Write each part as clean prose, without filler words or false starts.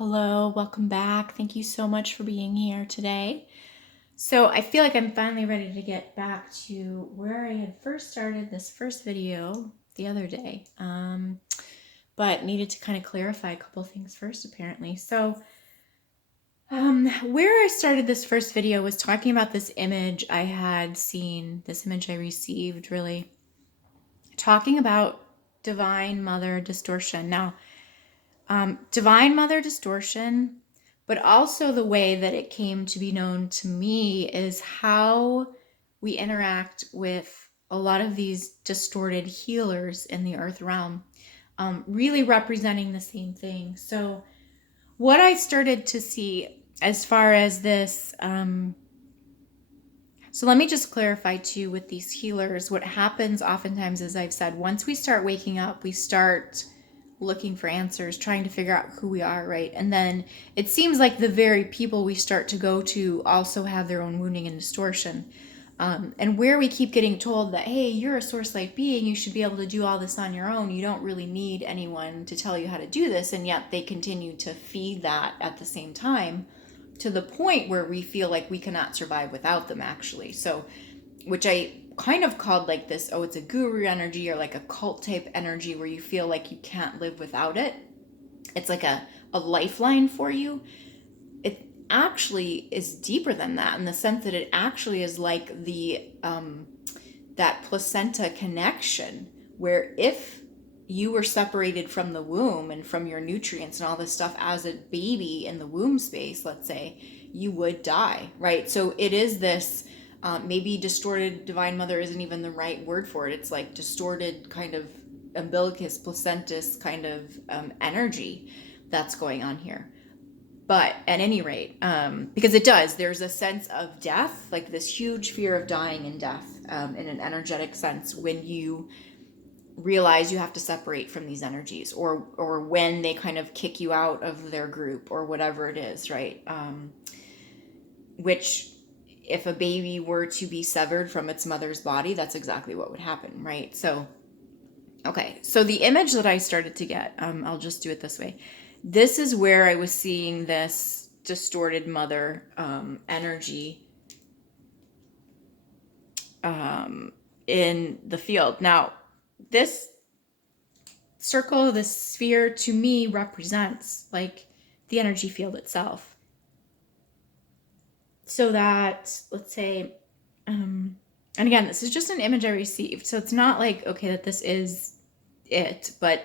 Hello, welcome back. Thank you so much for being here today. So I feel like I'm finally ready to get back to where I had first started this first video the other day, but needed to kind of clarify a couple things first, apparently. So where I started this first video was talking about this image I had seen, this image I received, really talking about divine mother distortion. Now, divine mother distortion, but also the way that it came to be known to me is how we interact with a lot of these distorted healers in the earth realm, really representing the same thing. So what I started to see as far as this, so let me just clarify too with these healers, what happens oftentimes, as I've said, once we start waking up, we start looking for answers, trying to figure out who we are, right? And then it seems like the very people we start to go to also have their own wounding and distortion. And where we keep getting told that, hey, you're a source light being, you should be able to do all this on your own. You don't really need anyone to tell you how to do this. And yet they continue to feed that at the same time to the point where we feel like we cannot survive without them, actually. So, which I kind of called like this, oh, it's a guru energy or like a cult type energy where you feel like you can't live without it. It's like a lifeline for you. It actually is deeper than that in the sense that it actually is like the that placenta connection, where if you were separated from the womb and from your nutrients and all this stuff as a baby in the womb space, let's say, you would die, right? So it is this maybe distorted divine mother isn't even the right word for it. It's like distorted kind of umbilicus placentus kind of energy that's going on here. But at any rate, because it does, there's a sense of death, like this huge fear of dying and death in an energetic sense when you realize you have to separate from these energies, or when they kind of kick you out of their group or whatever it is, right? Which if a baby were to be severed from its mother's body, that's exactly what would happen, right? So, okay, so the image that I started to get, I'll just do it this way. This is where I was seeing this distorted mother energy in the field. Now, this circle, this sphere, to me represents like the energy field itself. So that, let's say, and again, this is just an image I received. So it's not like, okay, that this is it, but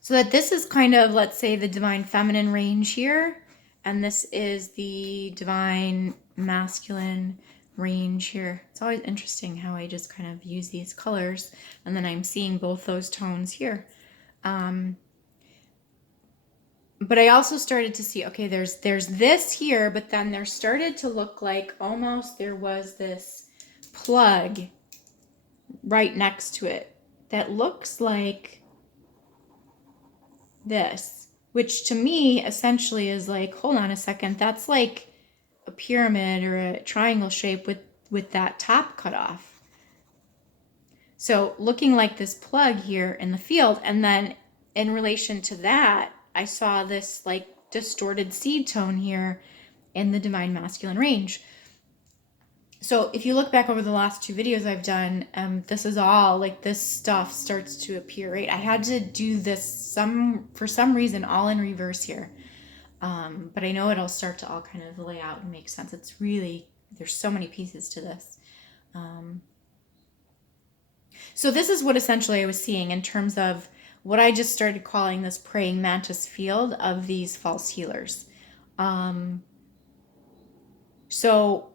so that this is kind of, let's say, the divine feminine range here, and this is the divine masculine range here. It's always interesting how I just kind of use these colors, and then I'm seeing both those tones here. But I also started to see, okay, there's this here, but then there started to look like almost there was this plug right next to it that looks like this, which to me essentially is like, hold on a second, that's like a pyramid or a triangle shape with that top cut off. So looking like this plug here in the field, and then in relation to that, I saw this like distorted seed tone here in the divine masculine range. So if you look back over the last two videos I've done, this is all like this stuff starts to appear, right? I had to do this for some reason all in reverse here. But I know it'll start to all kind of lay out and make sense. It's really, there's so many pieces to this. So this is what essentially I was seeing in terms of what I just started calling this praying mantis field of these false healers. So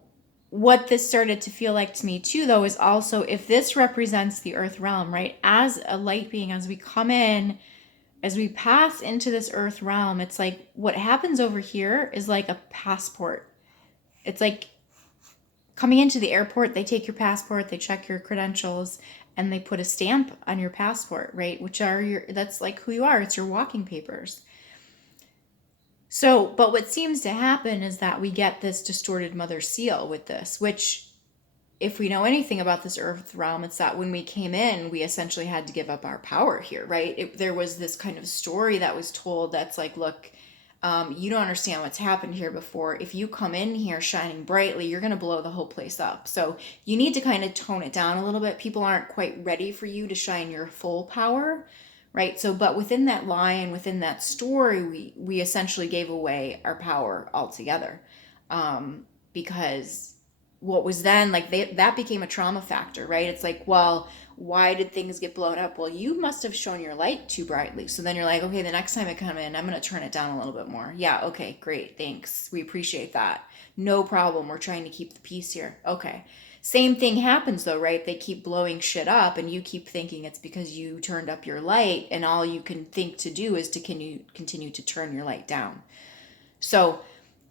what this started to feel like to me too, though, is also if this represents the earth realm, right? As a light being, as we come in, as we pass into this earth realm, it's like what happens over here is like a passport. It's like coming into the airport, they take your passport, they check your credentials, and they put a stamp on your passport, right? Which are that's like who you are. It's your walking papers. So, but what seems to happen is that we get this distorted mother seal with this, which if we know anything about this earth realm, it's that when we came in, we essentially had to give up our power here, right? There was this kind of story that was told that's like, look, you don't understand what's happened here before. If you come in here shining brightly, you're going to blow the whole place up. So you need to kind of tone it down a little bit. People aren't quite ready for you to shine your full power, right? So, but within that lie and within that story, we essentially gave away our power altogether, because what was then like that became a trauma factor, right? It's like, well, why did things get blown up? Well, you must have shown your light too brightly. So then you're like, okay, the next time I come in, I'm going to turn it down a little bit more. Yeah, okay, great, thanks. We appreciate that. No problem. We're trying to keep the peace here. Okay. Same thing happens though, right? They keep blowing shit up and you keep thinking it's because you turned up your light, and all you can think to do is to continue to turn your light down. So,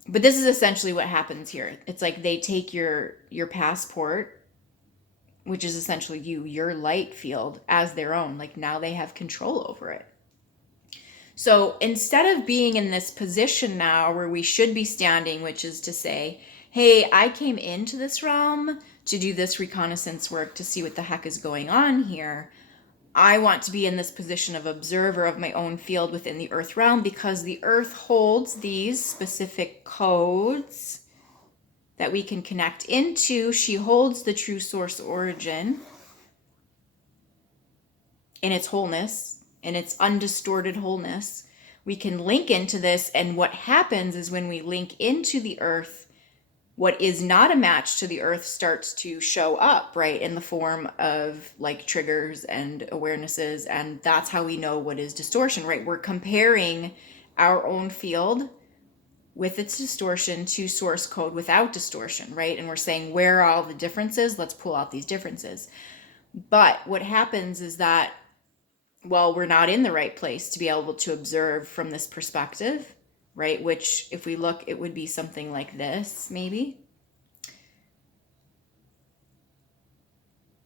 but this is essentially what happens here. It's like they take your passport, which is essentially your light field, as their own. Like now they have control over it. So instead of being in this position now where we should be standing, which is to say, hey, I came into this realm to do this reconnaissance work to see what the heck is going on here. I want to be in this position of observer of my own field within the earth realm, because the earth holds these specific codes that we can connect into. She holds the true source origin in its wholeness, in its undistorted wholeness. We can link into this, and what happens is when we link into the earth, what is not a match to the earth starts to show up, right, in the form of like triggers and awarenesses. And that's how we know what is distortion, right? We're comparing our own field with its distortion to source code without distortion, right? And we're saying, where are all the differences? Let's pull out these differences. But what happens is that, well, we're not in the right place to be able to observe from this perspective, right? Which if we look, it would be something like this, maybe.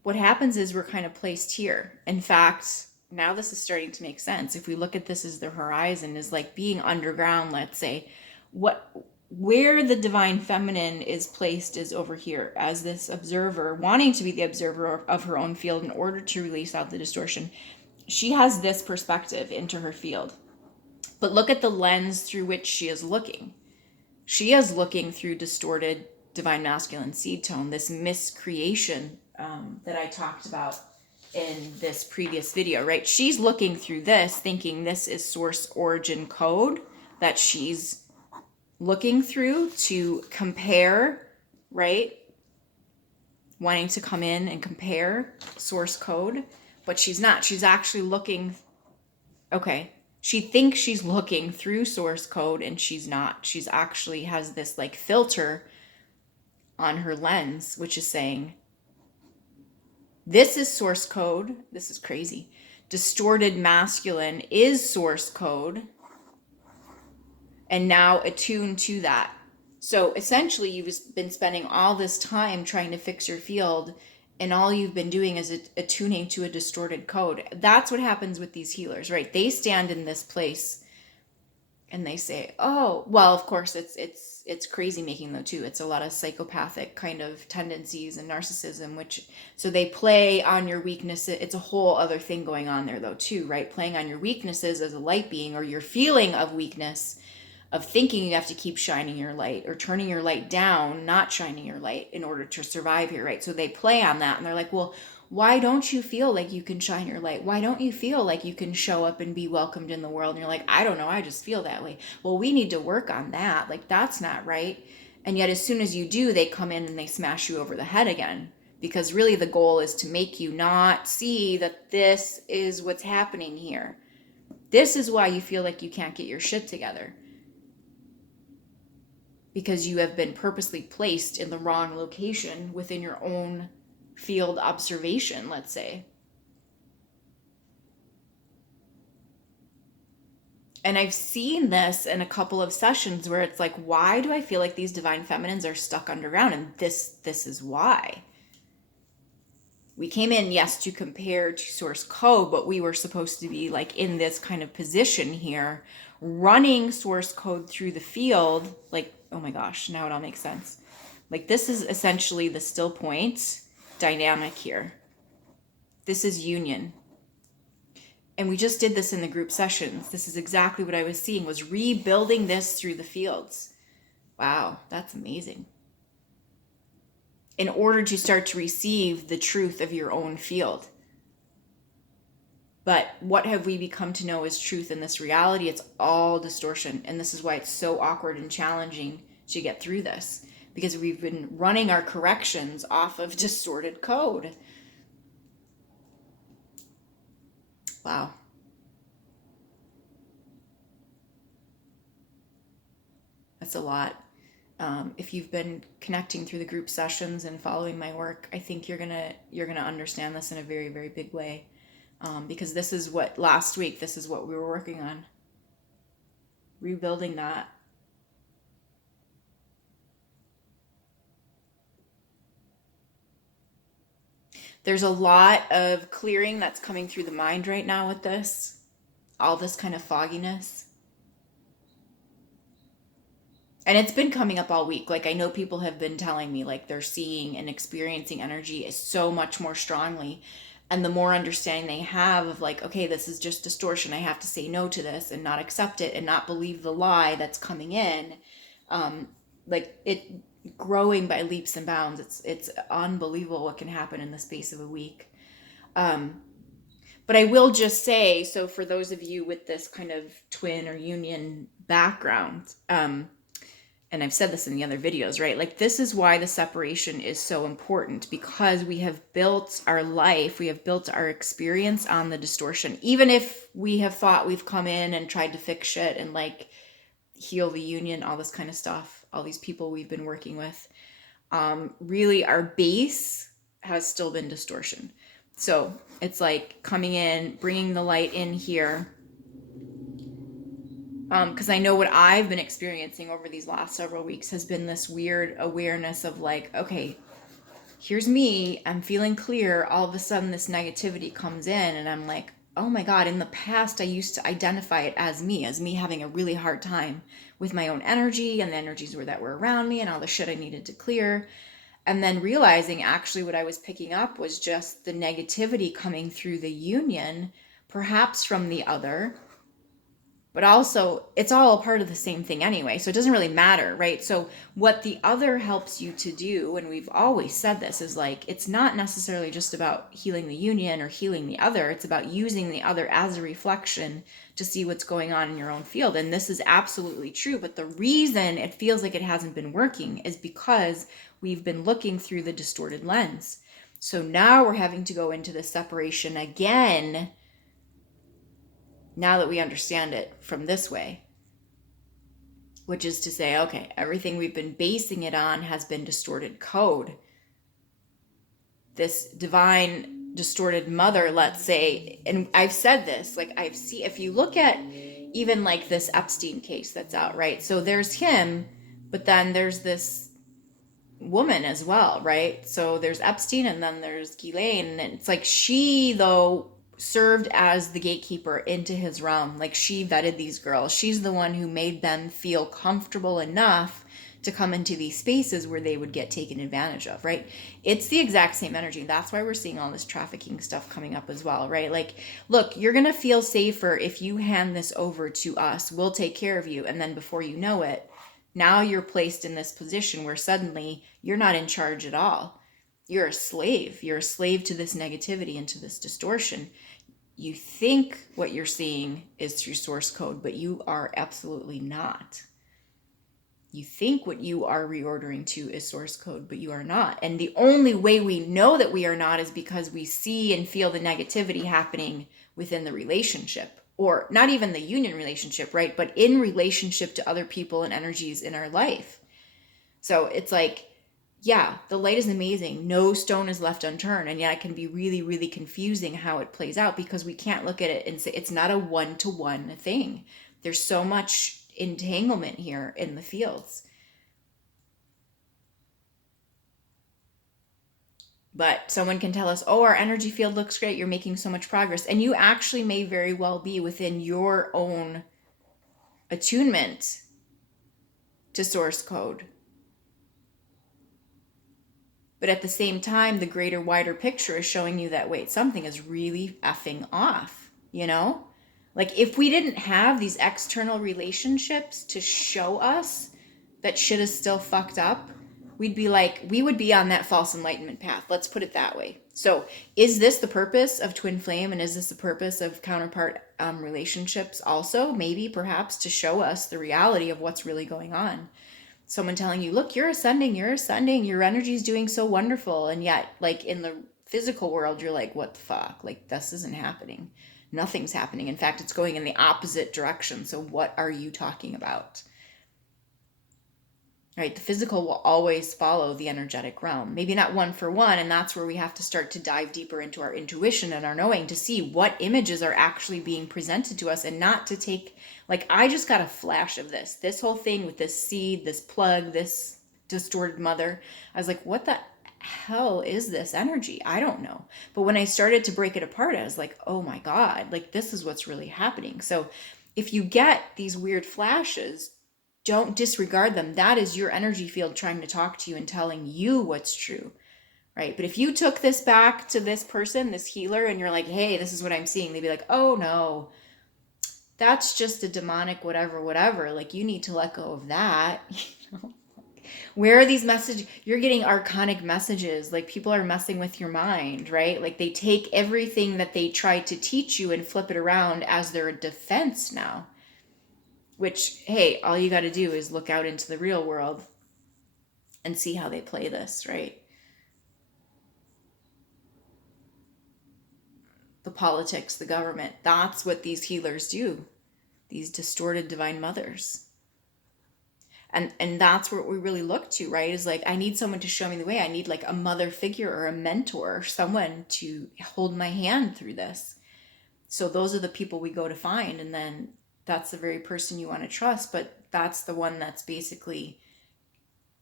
What happens is we're kind of placed here. In fact, now this is starting to make sense. If we look at this as the horizon, is like being underground, let's say, where the divine feminine is placed is over here as this observer, wanting to be the observer of her own field in order to release out the distortion. She has this perspective into her field. But look at the lens through which she is looking. She is looking through distorted divine masculine seed tone, this miscreation that I talked about in this previous video, right? She's looking through this, thinking this is source origin code that she's looking through to compare, right? Wanting to come in and compare source code, but she's not. She's actually looking, okay. She thinks she's looking through source code, and she's not. She's actually has this like filter on her lens, which is saying, this is source code. This is crazy. Distorted masculine is source code. And now attune to that. So essentially you've been spending all this time trying to fix your field, and all you've been doing is attuning to a distorted code. That's what happens with these healers, right? They stand in this place and they say, oh, well, of course it's crazy making though too. It's a lot of psychopathic kind of tendencies and narcissism, so they play on your weaknesses. It's a whole other thing going on there though too, right? Playing on your weaknesses as a light being, or your feeling of weakness, of thinking you have to keep shining your light or turning your light down, not shining your light in order to survive here, right? So they play on that, and they're like, well, why don't you feel like you can shine your light? Why don't you feel like you can show up and be welcomed in the world? And you're like, I don't know, I just feel that way. Well, we need to work on that. Like, that's not right. And yet as soon as you do, they come in and they smash you over the head again, because really the goal is to make you not see that this is what's happening here. This is why you feel like you can't get your shit together, because you have been purposely placed in the wrong location within your own field observation, let's say. And I've seen this in a couple of sessions where it's like, why do I feel like these divine feminines are stuck underground? And this is why. We came in, yes, to compare to source code, but we were supposed to be like in this kind of position here, running source code through the field. Like, oh my gosh, now it all makes sense. Like, this is essentially the still point dynamic here. This is union. And we just did this in the group sessions. This is exactly what I was seeing, was rebuilding this through the fields. Wow, that's amazing. In order to start to receive the truth of your own field. But what have we become to know as truth in this reality? It's all distortion. And this is why it's so awkward and challenging to get through this, because we've been running our corrections off of distorted code. Wow. That's a lot. If you've been connecting through the group sessions and following my work, I think you're gonna understand this in a very, very big way. Because this is what last week, this is what we were working on. Rebuilding that. There's a lot of clearing that's coming through the mind right now with this. All this kind of fogginess. And it's been coming up all week. Like, I know people have been telling me, like, they're seeing and experiencing energy is so much more strongly. And the more understanding they have of, like, okay, this is just distortion. I have to say no to this and not accept it and not believe the lie that's coming in. Like, it growing by leaps and bounds. It's unbelievable what can happen in the space of a week. But I will just say, so for those of you with this kind of twin or union background, and I've said this in the other videos, right? Like, this is why the separation is so important, because we have built our life, we have built our experience on the distortion. Even if we have thought we've come in and tried to fix shit and like heal the union, all this kind of stuff, all these people we've been working with, really our base has still been distortion. So it's like coming in, bringing the light in here. Because I know what I've been experiencing over these last several weeks has been this weird awareness of, like, okay, here's me, I'm feeling clear. All of a sudden this negativity comes in and I'm like, oh my God, in the past I used to identify it as me having a really hard time with my own energy and the energies that were around me and all the shit I needed to clear. And then realizing actually what I was picking up was just the negativity coming through the union, perhaps from the other. But also, it's all a part of the same thing anyway, so it doesn't really matter, right? So what the other helps you to do, and we've always said this, is like, it's not necessarily just about healing the union or healing the other. It's about using the other as a reflection to see what's going on in your own field. And this is absolutely true. But the reason it feels like it hasn't been working is because we've been looking through the distorted lens. So now we're having to go into the separation again, now that we understand it from this way, which is to say, okay, everything we've been basing it on has been distorted code. This divine distorted mother, let's say, and I've said this, like, I've seen, if you look at even like this Epstein case that's out, right? So there's him, but then there's this woman as well, right? So there's Epstein and then there's Ghislaine, and it's like she, though, served as the gatekeeper into his realm. Like, she vetted these girls. She's the one who made them feel comfortable enough to come into these spaces where they would get taken advantage of, right? It's the exact same energy. That's why we're seeing all this trafficking stuff coming up as well, right? Like, look, you're going to feel safer if you hand this over to us. We'll take care of you. And then before you know it, now you're placed in this position where suddenly you're not in charge at all. You're a slave. You're a slave to this negativity and to this distortion. You think what you're seeing is through source code, but you are absolutely not. You think what you are reordering to is source code, but you are not. And the only way we know that we are not is because we see and feel the negativity happening within the relationship, or not even the union relationship, right? But in relationship to other people and energies in our life. So it's like, yeah, the light is amazing. No stone is left unturned. And yet it can be really, really confusing how it plays out, because we can't look at it and say it's not a one-to-one thing. There's so much entanglement here in the fields. But someone can tell us, oh, our energy field looks great. You're making so much progress. And you actually may very well be within your own attunement to source code. But at the same time, the greater, wider picture is showing you that, wait, something is really effing off, you know? Like, if we didn't have these external relationships to show us that shit is still fucked up, we would be on that false enlightenment path. Let's put it that way. So, is this the purpose of Twin Flame? And is this the purpose of counterpart relationships also? Maybe, perhaps, to show us the reality of what's really going on. Someone telling you, look, you're ascending, your energy is doing so wonderful. And yet, like in the physical world, you're like, what the fuck? Like, this isn't happening. Nothing's happening. In fact, it's going in the opposite direction. So, what are you talking about? Right? The physical will always follow the energetic realm. Maybe not one for one. And that's where we have to start to dive deeper into our intuition and our knowing to see what images are actually being presented to us, and not to take, like, I just got a flash of this whole thing with this seed, this plug, this distorted mother. I was like, what the hell is this energy? I don't know. But when I started to break it apart, I was like, oh my God, like, this is what's really happening. So if you get these weird flashes, don't disregard them. That is your energy field trying to talk to you and telling you what's true, right? But if you took this back to this person, this healer, and you're like, hey, this is what I'm seeing, they'd be like, oh no, that's just a demonic whatever, whatever. Like, you need to let go of that. You know? Where are these messages? You're getting archonic messages. Like, people are messing with your mind, right? Like, they take everything that they tried to teach you and flip it around as their defense now. Which, hey, all you got to do is look out into the real world and see how they play this, right? The politics, the government, that's what these healers do. These distorted divine mothers. And that's what we really look to, right? Is like, I need someone to show me the way. I need like a mother figure or a mentor, someone to hold my hand through this. So those are the people we go to find. And then that's the very person you want to trust, but that's the one that's basically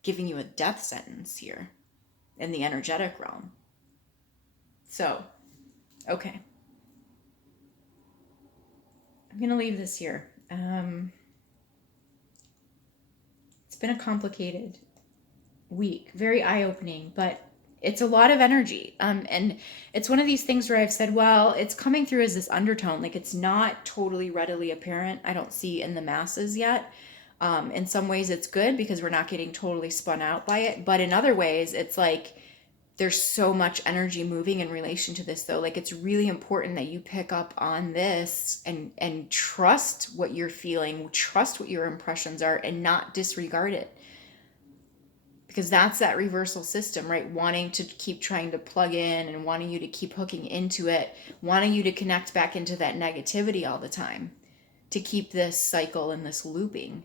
giving you a death sentence here in the energetic realm. So, okay. I'm going to leave this here. It's been a complicated week, very eye-opening, but it's a lot of energy. And it's one of these things where I've said, well, it's coming through as this undertone. Like, it's not totally readily apparent. I don't see in the masses yet. In some ways it's good because we're not getting totally spun out by it. But in other ways, it's like there's so much energy moving in relation to this, though. Like, it's really important that you pick up on this and trust what you're feeling, trust what your impressions are, and not disregard it. Because that's that reversal system, right? Wanting to keep trying to plug in and wanting you to keep hooking into it, wanting you to connect back into that negativity all the time, to keep this cycle and this looping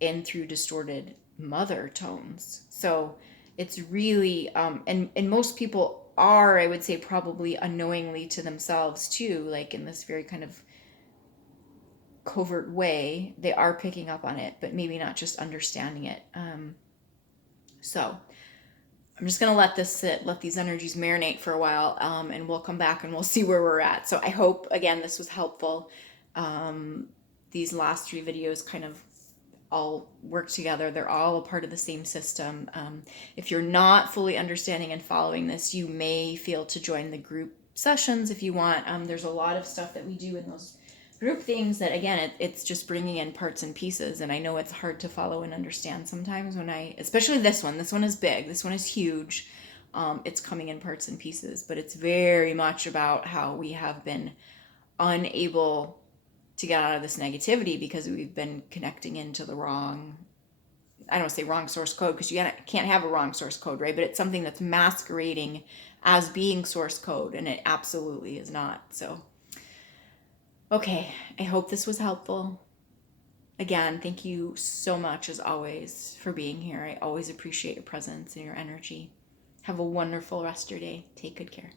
in through distorted mother tones. So it's really, and most people are, I would say, probably unknowingly to themselves too, like in this very kind of covert way, they are picking up on it, but maybe not just understanding it. So I'm just going to let this sit, let these energies marinate for a while, and we'll come back and we'll see where we're at. So I hope, again, this was helpful. These last 3 videos kind of all work together. They're all a part of the same system. If you're not fully understanding and following this, you may feel to join the group sessions if you want. There's a lot of stuff that we do in those group things that, again, it's just bringing in parts and pieces. And I know it's hard to follow and understand sometimes when especially this one is big. This one is huge. It's coming in parts and pieces, but it's very much about how we have been unable to get out of this negativity because we've been connecting into the wrong, I don't want to say wrong source code, because you can't have a wrong source code, right? But it's something that's masquerading as being source code, and it absolutely is not. So, okay, I hope this was helpful. Again, thank you so much, as always, for being here. I always appreciate your presence and your energy. Have a wonderful rest of your day. Take good care.